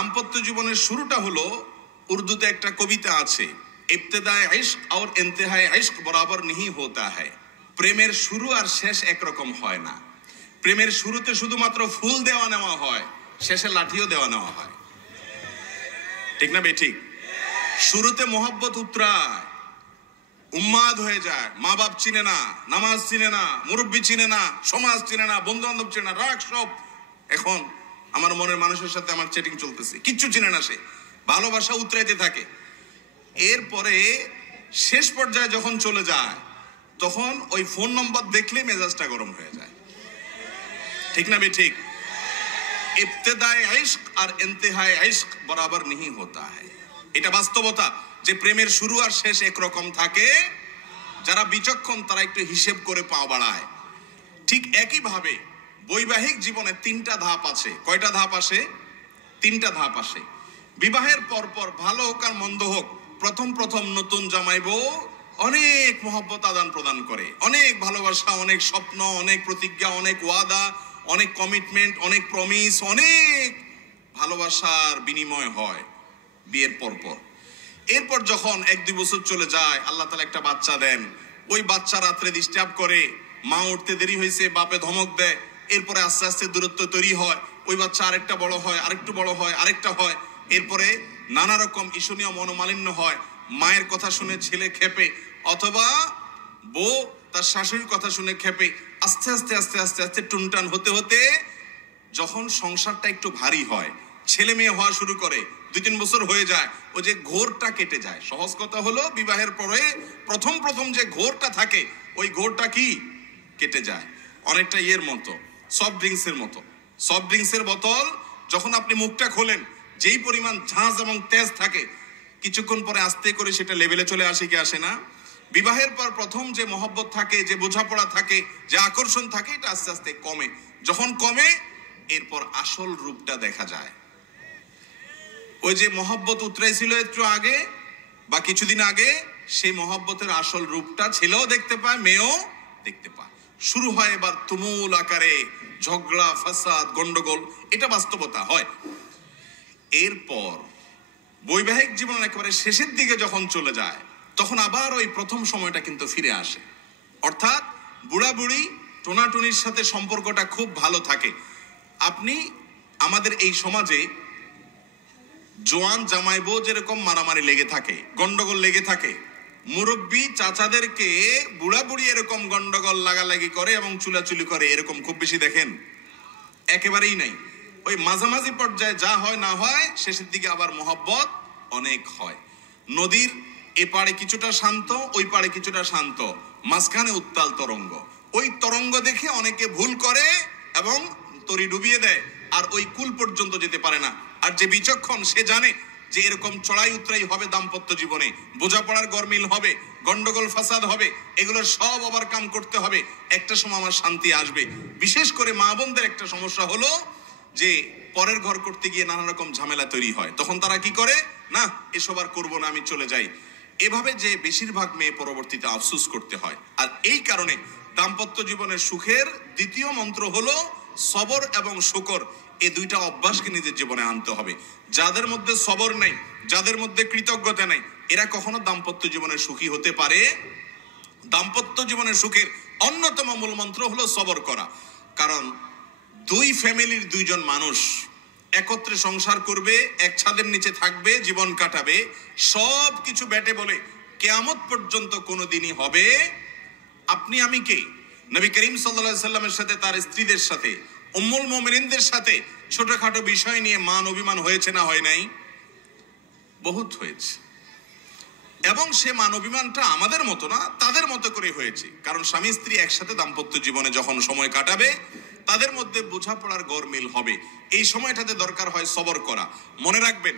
দাম্পত্য জীবনের শুরুটা হলো, উর্দুতে একটা কবিতা আছে, ইবতেদায়ে ইশক আর ইন্তেহায়ে ইশক বরাবর नहीं होता है। প্রেমের শুরু আর শেষ একরকম হয় না। প্রেমের শুরুতে শুধুমাত্র ফুল দেওয়া নেওয়া হয়, শেষে লাঠিও দেওয়া নেওয়া হয়, ঠিক না বেঠিক? শুরুতে মোহাব্বত উতরায়, উম্মাদ হয়ে যায়, মা বাপ চিনে না, নামাজ চিনে না, মুরব্বী চিনে না, সমাজ চিনে না, বন্ধু বান্ধব চিনে না, রাগ সব। এখন আমার মনের মানুষের সাথে আমার চ্যাটিং চলতেছে, কিচ্ছু চিনে না সে, ভালোবাসা উতরাইতে থাকে। এরপরে শেষ পর্যায়ে যখন চলে যায়, তখন ওই ফোন নম্বর দেখলে মেজাজটা গরম হয়ে যায়, ঠিক না বেঠিক? ইবতেদায়ে ইশক আর ইন্তেহায়ে ইশক বরাবর नहीं होता है। এটা বাস্তবতা যে প্রেমের শুরু আর শেষ একরকম থাকে। যারা বিচক্ষণ তারা একটু হিসেব করে পা বাড়ায়। ঠিক একই ভাবে বৈবাহিক জীবনে তিনটা ধাপ আছে। কয়টা ধাপ আসে? তিনটা ধাপ আসে। বিবাহের পরপর ভালো হোক আর মন্দ হোক, প্রথম প্রথম নতুন জামাই বউ অনেক মহব্বত আদান প্রদান করে, অনেক ভালোবাসা, অনেক স্বপ্ন, অনেক প্রতিজ্ঞা, অনেক ওয়াদা, অনেক কমিটমেন্ট, অনেক প্রমিস, অনেক ভালোবাসার বিনিময় হয় বিয়ের পরপর। এরপর যখন 1-2 বছর চলে যায়, আল্লাহ তাআলা একটা বাচ্চা দেন। ওই বাচ্চা রাত্রে ডিস্টার্ব করে, মা উঠতে দেরি হয়েছে, বাপে ধমক দেয়। এরপরে আস্তে আস্তে দূরত্ব তৈরি হয়। ওই বাচ্চা আরেকটা বড় হয়, আরেকটু বড় হয়, আরেকটা হয়। এরপরে নানা রকম ঈর্ষণীয় মনোমালিন্য হয়। মায়ের কথা শুনে ছেলে খেপে, অথবা বউ তার শাশুড়ির কথা শুনে খেপে। আস্তে আস্তে আস্তে আস্তে আস্তে টুনটান হতে হতে যখন সংসারটা একটু ভারী হয়, ছেলে মেয়ে হওয়া শুরু করে, 2-3 বছর হয়ে যায়, ওই যে ঘোরটা কেটে যায়। সহজ কথা হলো, বিবাহের পরে প্রথম প্রথম যে ঘোরটা থাকে, ওই ঘোরটা কি কেটে যায়। অনেকটা ইয়ের মতো, সফট ড্রিঙ্কসের মতো। সফট ড্রিঙ্কসের বোতল যখন আপনি মুখটা খোলেন, যেই পরিমাণ ঝাঁজ এবং তেজ থাকে, কিছুক্ষণ পরে আস্তে করে সেটা লেভেলে চলে আসে কি আসে না? বিবাহের পর প্রথম যে মহব্বত থাকে, যে বোঝাপড়া থাকে, যে আকর্ষণ থাকে, এটা আস্তে আস্তে কমে। যখন কমে, এরপর আসল রূপটা দেখা যায়। ওই যে মহব্বত উতরাইছিল একটু আগে বা কিছুদিন আগে, সেই মহব্বতের আসল রূপটা ছেলেও দেখতে পায়, মেয়েও দেখতে পায়। শুরু হয় এবার তুমুল আকারে ঝগড়া, ফাসাদ, গন্ডগোল। এটা বাস্তবতা হয়। এরপর বৈবাহিক জীবন একেবারে শেষের দিকে যখন চলে যায়, তখন আবার ওই প্রথম সময়টা কিন্তু ফিরে আসে। অর্থাৎ বুড়া বুড়ি টোনাটুনির সাথে সম্পর্কটা খুব ভালো থাকে। আপনি আমাদের এই সমাজে জোয়ান জামাই বউ যেরকম মারামারি লেগে থাকে, গন্ডগোল লেগে থাকে, মুরব্বী চাচাদেরকে বুড়া বুড়ি এরকম গন্ডগোল লাগালাগি করে এবং চুলাচুলি করে, এরকম খুব বেশি দেখেন? একেবারেই নাই। ওই মাঝামাঝি পর্যায়ে যা হয় না হয়, শেষের দিকে আবার মহব্বত অনেক হয়। নদীর এপারে কিছুটা শান্ত, ওই পারে কিছুটা শান্ত, মাঝখানে উত্তাল তরঙ্গ। ওই তরঙ্গ দেখে অনেকে ভুল করে এবং তরি ডুবিয়ে দেয়, আর ওই কুল পর্যন্ত যেতে পারে না। আর যে বিচক্ষণ, সে জানে যে এরকম চড়াই উতরাই হবে দাম্পত্য জীবনে, বোঝাপড়ার গরমিল হবে, গন্ডগোল ফাসাদ হবে, এগুলোর সব ওভারকাম করতে হবে। একটা সময় আমার শান্তি আসবে। বিশেষ করে মা বোনদের একটা সমস্যা হলো যে পরের ঘর করতে গিয়ে নানা রকম ঝামেলা তৈরি হয়। তখন তারা কি করে, না এসব আর করবো না, আমি চলে যাই। এভাবে যে বেশিরভাগ মেয়ে পরবর্তীতে আফসোস করতে হয়। আর এই কারণে দাম্পত্য জীবনের সুখের দ্বিতীয় মন্ত্র হলো সবর এবং শুকর। এই দুইটা অভ্যাসকে নিজের জীবনে আনতে হবে। যাদের মধ্যে সবর নাই, যাদের মধ্যে কৃতজ্ঞতা নাই, এরা কখনো দাম্পত্য জীবনে সুখী হতে পারে? দাম্পত্য জীবনের সুখের অন্যতম মূল মন্ত্র হলো সবর করা। কারণ দুই ফ্যামিলির দুইজন মানুষ একত্রে সংসার করবে, এক ছাদের নিচে থাকবে, জীবন কাটাবে, সব কিছু ব্যাটে বলে কিয়ামত পর্যন্ত কোনোদিনই হবে। আপনি আমি কে? নবী করিম সাল্লাল্লাহু আলাইহি সাল্লামের সাথে, তার স্ত্রীদের সাথে, উম্মুল মুমিনিনদের সাথে ছোটখাটো বিষয় নিয়ে মান অভিমান হয়েছে না হয় নাই? বহুত হয়েছে। এবং সে মান অভিমানটা আমাদের মতো না, তাদের মতো করে হয়েছে। কারণ স্বামী স্ত্রী একসাথে দাম্পত্য জীবনে যখন সময় কাটাবে, তাদের মধ্যে বোঝাপড়ার গরমিল হবে। এই সময়টাতে দরকার হয় সবর করা। মনে রাখবেন,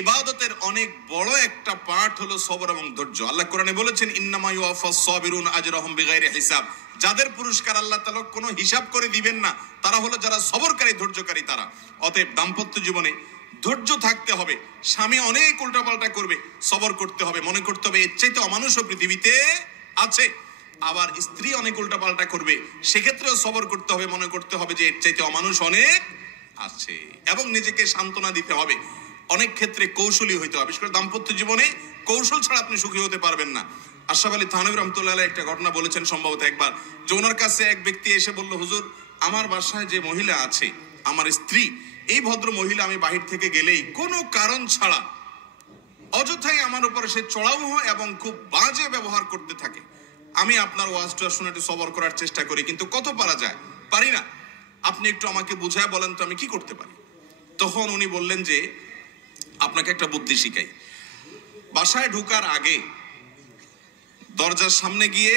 ইবাদতের অনেক বড় একটা পার্ট হলো সবর এবং ধৈর্য। আল্লাহ কোরআনে বলেছেন, ইন্নামা ইউওয়াফাস সাবিরুন আজরাহুম বিগাইরি হিসাব। যাদের পুরস্কার আল্লাহ তাআলা কোনো হিসাব করে দিবেন না, তারা হলো যারা সবরকারী, ধৈর্যকারী তারা। অতএব দাম্পত্য জীবনে ধৈর্য থাকতে হবে। স্বামী অনেক উল্টাপাল্টা করবে, সবর করতে হবে। মনে করতে হবে এর চাইতে অমানুষও পৃথিবীতে আছে। আবার স্ত্রী অনেক উল্টাপাল্টা করবে, সেক্ষেত্রেও সবর করতে হবে। মনে করতে হবে যে এর চাইতে অমানুষ অনেক আছে এবং নিজেকে সান্ত্বনা দিতে হবে। অনেক ক্ষেত্রে কৌশলী হইতে হবে, বিশেষ করে দাম্পত্য জীবনে কৌশল ছাড়া আপনি সুখী হতে পারবেন না। আশরাফ আলী থানভী রহমতুল্লাহ আলাইহি একটা ঘটনা বলেছেন সম্ভবত একবার, যে ওনার কাছে এক ব্যক্তি এসে বলল, হুজুর আমার বাসায় যে মহিলা আছে আমার স্ত্রী, এই ভদ্র মহিলা আমি বাহির থেকে গেলেই কোনো কারণ ছাড়া অযথাই আমার উপরে সে চড়াও হয় এবং খুব বাজে ব্যবহার করতে থাকে। আমি আপনার ওয়াজটা শুনে একটু সবর করার চেষ্টা করি, কিন্তু কত পারা যায়, পারি না। আপনি একটু আমাকে বুঝায় বলেন তো আমি কি করতে পারি। তখন উনি বললেন যে আপনাকে একটা বুদ্ধি শিখাই। বাসায় ঢোকার আগে দরজার সামনে গিয়ে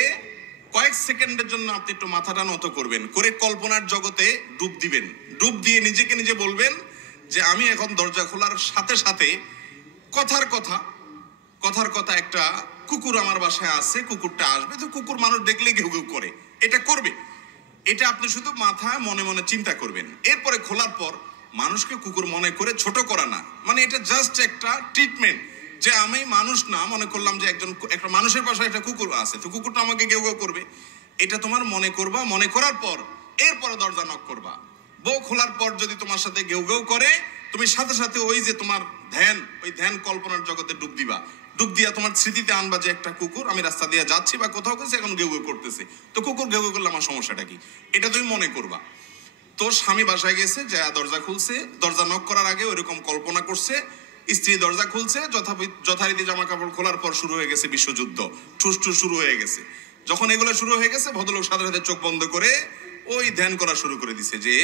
কয়েক সেকেন্ডের জন্য আপনি একটু মাথাটা নত করবেন, করে কল্পনার জগতে ডুব দিবেন। ডুব দিয়ে নিজেকে নিজে বলবেন যে আমি এখন দরজা খোলার সাথে সাথে কথার কথা একটা কুকুর আমার বাসায় আছে, কুকুরটা আসবে, তো কুকুর মানুষ দেখলে ঘেউ ঘেউ করে, এটা করবে। এটা আপনি শুধু মাথায় মনে মনে চিন্তা করবেন। এরপরে খোলার পর মানুষকে কুকুর মনে করে ছোট করা না, মানে এটা জাস্ট একটা ট্রিটমেন্ট, যে আমি মানুষ না, মনে করলাম যে একটা মানুষের বাসায় একটা কুকুর আছে, তো কুকুরটা আমাকে ঘেউ ঘেউ করবে, এটা তোমার মনে করবা। মনে করার পর এরপরে দরজা নক করবা। বউ খোলার পর যদি তোমার সাথে ঘেউ ঘেউ করে, তুমি সাথে সাথে ওই যে তোমার ধ্যান কল্পনার জগতে ডুব দিবা। ডুব দিয়া তোমার স্মৃতিতে আনবা যে একটা কুকুর, আমি রাস্তা দিয়ে যাচ্ছি বা কোথাও গেছে, এখন ঘেউ ঘেউ করতেছে, তো কুকুর ঘেউ ঘেউ করলে আমার সমস্যাটা কি, এটা তুমি মনে করবা। তো স্বামী বাসায় গেছে, যা দরজা খুলছে, দরজা নক করার আগে ওইরকম কল্পনা করছে, স্ত্রী দরজা খুলছে, যথারীতি জামা কাপড় খোলার পর শুরু হয়ে গেছে বিশ্বযুদ্ধ, ঠুস ঠুস শুরু হয়ে গেছে। যখন এগুলো শুরু হয়ে গেছে, ভদ্রলোক সাথে সাথে চোখ বন্ধ করে ওই ধ্যান করা শুরু করে দিছে, যে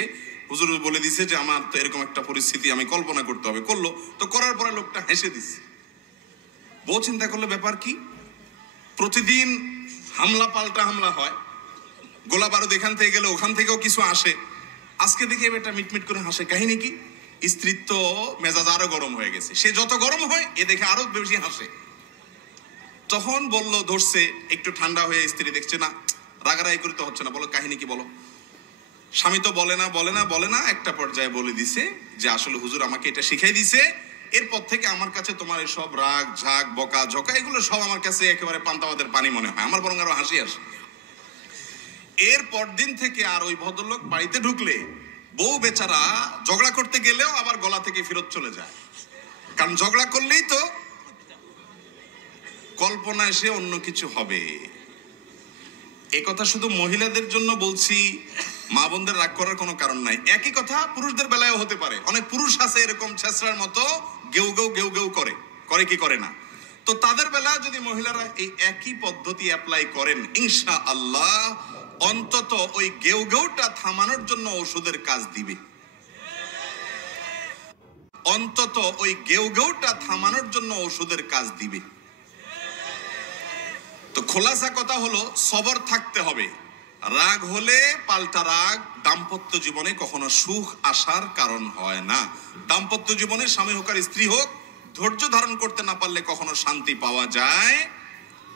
হুজুর বলে দিছে যে আমার তো এরকম একটা পরিস্থিতি আমি কল্পনা করতে হবে। করলো, তো করার পরে লোকটা হেসে দিছে। বউ চিন্তা করলো ব্যাপার কি, প্রতিদিন হামলা পাল্টা হামলা হয়, গোলা বারুদ এখান থেকে গেলে ওখান থেকেও কিছু আসে, আজকে দেখি এটা মিটমিট করে হাসে, কাহিনী কি? স্ত্রীর তো মেজাজ আরো গরম হয়ে গেছে, সে যত গরম হয় এ দেখে আরো বেশি হাসে। তখন বলল, ধরছে একটু ঠান্ডা হয়ে, স্ত্রী দেখছে না রাগারাগি করতে হচ্ছে না, বলো কাহিনী কি বলো। স্বামী তো বলে না, একটা পর্যায়ে বলে দিছে যে আসলে হুজুর আমাকে এটা শিখাই দিছে, এরপর থেকে আমার কাছে তোমার এসব রাগ ঝাক বকা ঝকা এগুলো সব আমার কাছে একেবারে পান্তাবাদের পানি মনে হয়, আমার বরং আরো হাসি আসে। এরপর দিন থেকে আর ওই ভদ্রলোক বাড়িতে ঢুকলে বউ বেচারা ঝগড়া করতে গেলেও আবার গলা থেকে ফেরত চলে যায়, কারণ ঝগড়া করলেই তো কল্পনা এসে অন্য কিছু হবে। এই কথা শুধু মহিলাদের জন্য বলছি, মা বোনদের রাগ করার কোনো কারণ নাই। একই কথা পুরুষদের বেলায়ও হতে পারে। অনেক পুরুষ আছে এরকম ছেঁচড়ার মতো গেউ গেউ করে কি করে না, তো তাদের বেলায় যদি মহিলারা এই একই পদ্ধতি অ্যাপ্লাই করেন, ইনশাআল্লাহ অন্তত ওই গেউ গেউটা থামানোর জন্য ওষুধের কাজ দিবে। অন্তত ওই গেউ গেউটা থামানোর জন্য ওষুধের কাজ দিবে। তো খোলাসা কথা হলো, সবর থাকতে হবে। রাগ হলে পাল্টা রাগ দাম্পত্য জীবনে কখনো সুখ আসার কারণ হয় না। দাম্পত্য জীবনে স্বামী হোক আর স্ত্রী হোক, ধৈর্য ধারণ করতে না পারলে কখনো শান্তি পাওয়া যায়,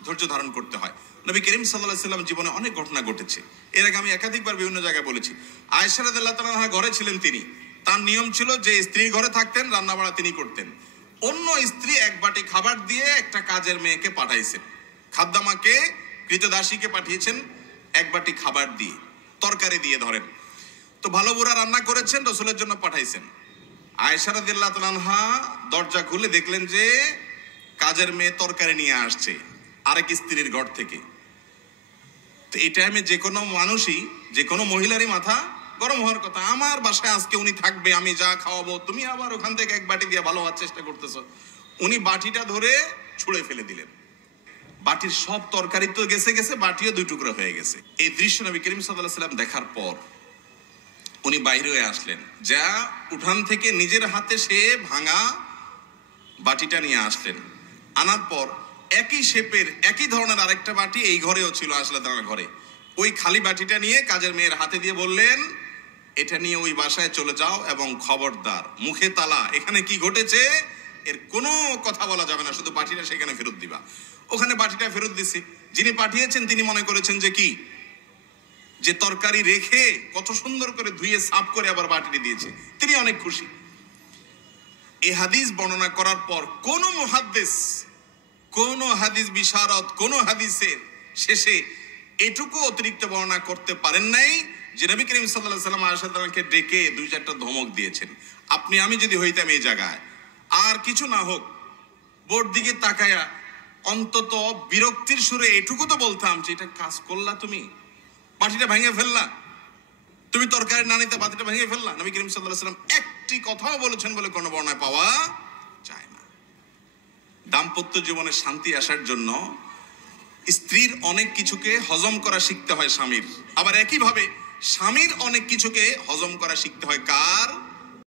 ধৈর্য ধারণ করতে হয়। নবী করিম সাল্লাল্লাহু আলাইহি ওয়াসাল্লাম জীবনে অনেক ঘটনা ঘটেছে, এর আগে আমি একাধিকবার বিভিন্ন জায়গায় বলেছি। আয়েশা রাদিয়াল্লাহু তাআলা আনহা ঘরে ছিলেন, তিনি, তার নিয়ম ছিল যে স্ত্রী ঘরে থাকতেন, রান্না বাড়া তিনি করতেন। অন্য স্ত্রী এক বাটি খাবার দিয়ে একটা কাজের মেয়েকে পাঠাইছেন, খাদ্দামাকে কৃতদাসীকে পাঠিয়েছেন এক বাটি খাবার দিয়ে, তরকারি দিয়ে ধরেন। তো ভালো বুড়া রান্না করেছেন, রাসূলের জন্য পাঠাইছেন। আয়েশা রাদিয়াল্লাহু তাআলা আনহা দরজা খুলে দেখলেন যে কাজের মেয়ে তরকারি নিয়ে আসছে আরেক স্ত্রীর ঘর থেকে। তো এই টাইমে যে কোনো মানুষই, যে কোনো মহিলারই মাথা গরম হওয়ার কথা, আমার বাসায় আজকে উনি থাকবে, আমি যা খাওয়াবো, তুমি আবার ওখান থেকে এক বাটি দিয়ে ভালো হওয়ার চেষ্টা করতেছ। উনি বাটিটা ধরে ছুঁড়ে ফেলে দিলেন, বাটির সব তরকারি তো গেছে, বাটিও দুই টুকরো হয়ে গেছে। এই দৃশ্য নবী করিম সাল্লাল্লাহু আলাইহি ওয়াসাল্লাম দেখার পর উনি বাইরে হয়ে আসলেন, যা উঠান থেকে নিজের হাতে সে ভাঙা বাটিটা নিয়ে আসলেন। আনার পর একই শেপের একই ধরনের আরেকটা বাটি এই ঘরেও ছিল, আসলে তার ঘরে, ওই খালি বাটিটা নিয়ে কাজের মেয়ের হাতে দিয়ে বললেন, এটা নিয়ে ওই বাসায় চলে যাও এবং খবরদার মুখে তালা, এখানে কি ঘটেছে এর কোনো কথা বলা যাবে না, শুধু বাটিটা সেখানে ফেরত দিবা। ওখানে বাটিটা ফেরত দিছি। যিনি পাঠিয়েছেন তিনি মনে করেছেন যে কি, যে তরকারি রেখে কত সুন্দর করে ধুয়ে সাফ করে আবার বাটিটি দিয়েছে, তিনি অনেক খুশি। এই হাদিস বর্ণনা করার পর কোন মুহাদ্দিস, কোন হাদিস বিশারদ, কোন হাদিসের শেষে এটুকু অতিরিক্ত বর্ণনা করতে পারেন নাই যে নবী করিম সাল্লাল্লাহু আলাইহি ওয়াসাল্লাম আয়েশা তাআলাকে ডেকে দুই চারটা ধমক দিয়েছেন। আপনি আমি যদি হইতাম এই জায়গায়, আর কিছু না হোক বোর্ড দিকে তাকায়া অন্তত বিরক্তির সুরে এটুকু তো বলতাম যে এটা কাজ করলা, তুমি বাটিটা ভেঙে ফেললা, তুমি তরকারি না নিতে বাটিটা ভেঙে ফেললা। নবী করিম সাল্লাল্লাহু আলাইহি ওয়াসাল্লাম একটি কথাও বলেছেন বলে কোনো বর্ণনায় পাওয়া যায় না। দাম্পত্য জীবনে শান্তি আসার জন্য স্ত্রীর অনেক কিছুকে হজম করা শিখতে হয় স্বামীর, আবার একইভাবে স্বামীর অনেক কিছুকে হজম করা শিখতে হয় কার?